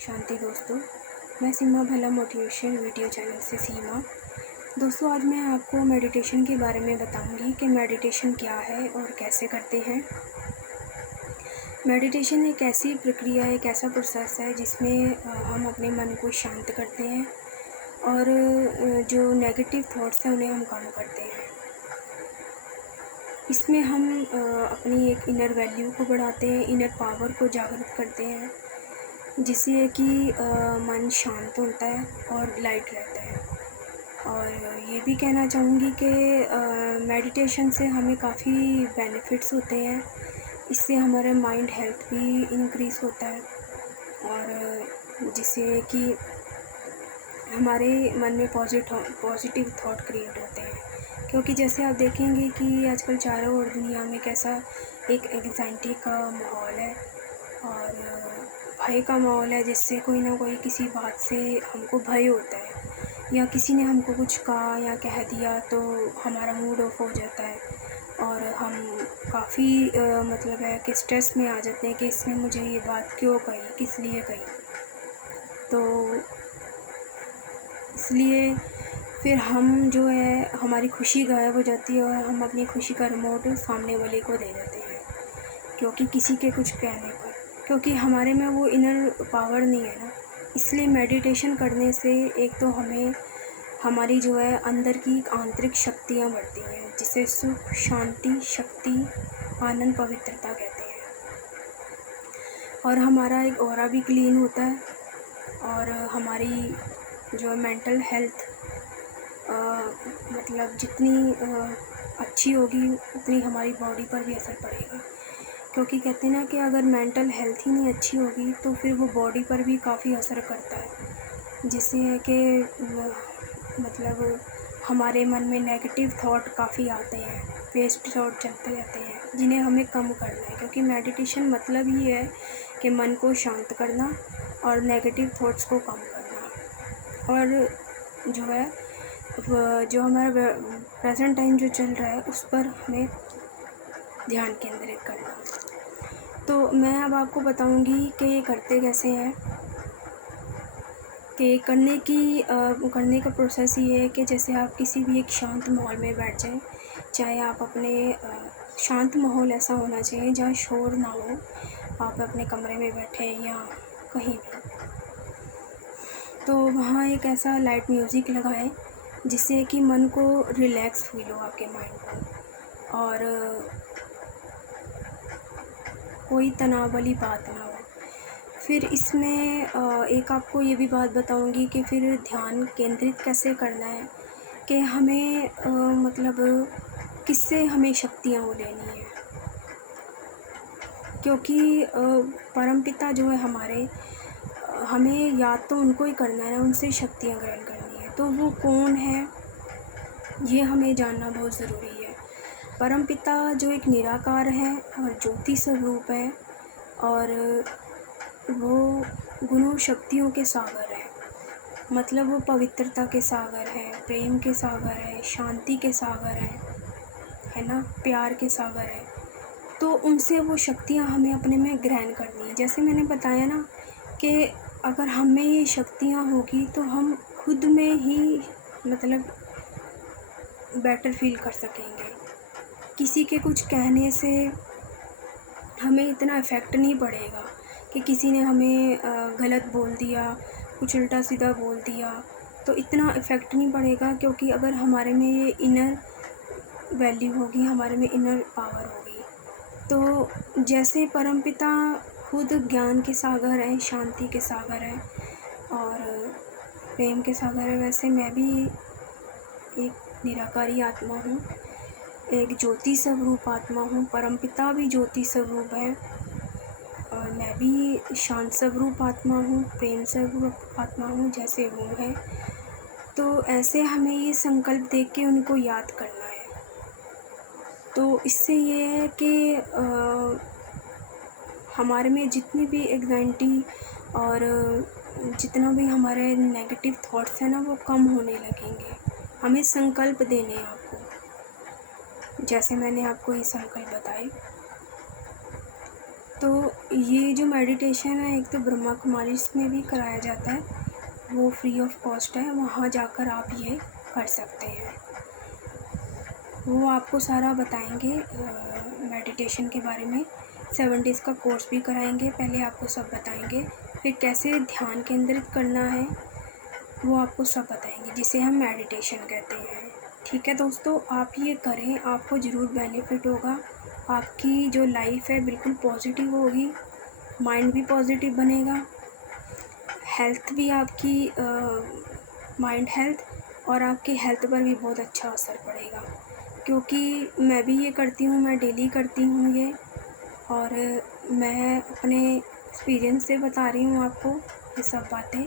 शांति दोस्तों, मैं सीमा भला मोटिवेशन वीडियो चैनल से सीमा। दोस्तों, आज मैं आपको मेडिटेशन के बारे में बताऊंगी कि मेडिटेशन क्या है और कैसे करते हैं। मेडिटेशन एक ऐसी प्रक्रिया है, एक ऐसा प्रोसेस है जिसमें हम अपने मन को शांत करते हैं और जो नेगेटिव थॉट्स हैं उन्हें हम कम करते हैं। इसमें हम अपनी एक इनर वैल्यू को बढ़ाते हैं, इनर पावर को जागृत करते हैं, जिससे कि मन शांत होता है और लाइट रहता है। और ये भी कहना चाहूँगी कि मेडिटेशन से हमें काफ़ी बेनिफिट्स होते हैं। इससे हमारा माइंड हेल्थ भी इंक्रीज़ होता है और जिससे कि हमारे मन में पॉजिटिव थॉट क्रिएट होते हैं। क्योंकि जैसे आप देखेंगे कि आजकल चारों ओर दुनिया में कैसा एक एंग्जाइटी का माहौल है और भय का माहौल है, जिससे कोई ना कोई किसी बात से हमको भय होता है या किसी ने हमको कुछ कहा या कह दिया तो हमारा मूड ऑफ हो जाता है और हम काफ़ी मतलब है कि स्ट्रेस में आ जाते हैं कि इसने मुझे ये बात क्यों कही, किस लिए कही। तो इसलिए फिर हम जो है हमारी खुशी गायब हो जाती है और हम अपनी खुशी का रिमोट सामने वाले को दे देते हैं, क्योंकि किसी के कुछ कहने पर, क्योंकि हमारे में वो इनर पावर नहीं है ना। इसलिए मेडिटेशन करने से एक तो हमें हमारी जो है अंदर की आंतरिक शक्तियाँ बढ़ती हैं, जिसे सुख, शांति, शक्ति, आनंद, पवित्रता कहते हैं। और हमारा एक ऑरा भी क्लीन होता है और हमारी जो मेंटल हेल्थ मतलब जितनी अच्छी होगी उतनी हमारी बॉडी पर भी असर पड़ेगा। क्योंकि कहते हैं ना कि अगर मेंटल हेल्थ ही नहीं अच्छी होगी तो फिर वो बॉडी पर भी काफ़ी असर करता है, जिससे है कि मतलब हमारे मन में नेगेटिव थॉट काफ़ी आते हैं, वेस्ट थॉट चलते रहते हैं, जिन्हें हमें कम करना है। क्योंकि मेडिटेशन मतलब ही है कि मन को शांत करना और नेगेटिव थॉट्स को कम करना और जो है जो हमारा प्रेजेंट टाइम जो चल रहा है उस पर हमें ध्यान केंद्रित करना। तो मैं अब आपको बताऊंगी कि ये करते कैसे हैं। कि करने का प्रोसेस ये है कि जैसे आप किसी भी एक शांत माहौल में बैठ जाएं, चाहे आप अपने शांत माहौल ऐसा होना चाहिए जहाँ शोर ना हो, आप अपने कमरे में बैठे या कहीं भी, तो वहाँ एक ऐसा लाइट म्यूज़िक लगाएं जिससे कि मन को रिलैक्स फील हो, आपके माइंड को, और कोई तनाव वाली बात ना हो। फिर इसमें एक आपको ये भी बात बताऊंगी कि फिर ध्यान केंद्रित कैसे करना है, कि हमें मतलब किससे हमें शक्तियाँ वो लेनी है। क्योंकि परमपिता जो है हमारे, हमें याद तो उनको ही करना है ना, उनसे शक्तियाँ ग्रहण करनी है। तो वो कौन है ये हमें जानना बहुत ज़रूरी है। परमपिता जो एक निराकार है और ज्योति स्वरूप है और वो गुणों शक्तियों के सागर है। मतलब वो पवित्रता के सागर है, प्रेम के सागर है, शांति के सागर है ना, प्यार के सागर है। तो उनसे वो शक्तियाँ हमें अपने में ग्रहण करनी है। जैसे मैंने बताया ना कि अगर हमें ये शक्तियाँ होगी तो हम खुद में ही मतलब बेटर फील कर सकेंगे। किसी के कुछ कहने से हमें इतना इफ़ेक्ट नहीं पड़ेगा कि किसी ने हमें गलत बोल दिया, कुछ उल्टा सीधा बोल दिया, तो इतना इफ़ेक्ट नहीं पड़ेगा। क्योंकि अगर हमारे में ये इनर वैल्यू होगी, हमारे में इनर पावर होगी, तो जैसे परमपिता खुद ज्ञान के सागर हैं, शांति के सागर हैं और प्रेम के सागर है, वैसे मैं भी एक निराकारी आत्मा हूँ, एक ज्योति स्वरूप आत्मा हूँ। परमपिता भी ज्योति स्वरूप है और मैं भी शांत स्वरूप आत्मा हूँ, प्रेम स्वरूप आत्मा हूँ, जैसे वो है। तो ऐसे हमें ये संकल्प देख के उनको याद करना है। तो इससे ये है कि हमारे में जितनी भी एंग्जाइटी और जितना भी हमारे नेगेटिव थॉट्स हैं ना, वो कम होने लगेंगे। हमें संकल्प देने हैं आपको, जैसे मैंने आपको ये संकल्प बताए। तो ये जो मेडिटेशन है, एक तो ब्रह्मा कुमारी में भी कराया जाता है, वो फ्री ऑफ कॉस्ट है, वहाँ जाकर आप ये कर सकते हैं। वो आपको सारा बताएंगे मेडिटेशन के बारे में। 7 डेज़ का कोर्स भी कराएंगे, पहले आपको सब बताएंगे, फिर कैसे ध्यान केंद्रित करना है वो आपको सब बताएंगे, जिसे हम मेडिटेशन कहते हैं। ठीक है दोस्तों, आप ये करें, आपको ज़रूर बेनिफिट होगा। आपकी जो लाइफ है बिल्कुल पॉजिटिव होगी, माइंड भी पॉजिटिव बनेगा, हेल्थ भी आपकी माइंड हेल्थ और आपकी हेल्थ पर भी बहुत अच्छा असर पड़ेगा, क्योंकि मैं भी ये करती हूँ, मैं डेली करती हूँ ये, और मैं अपने एक्सपीरियंस से बता रही हूँ आपको ये सब बातें।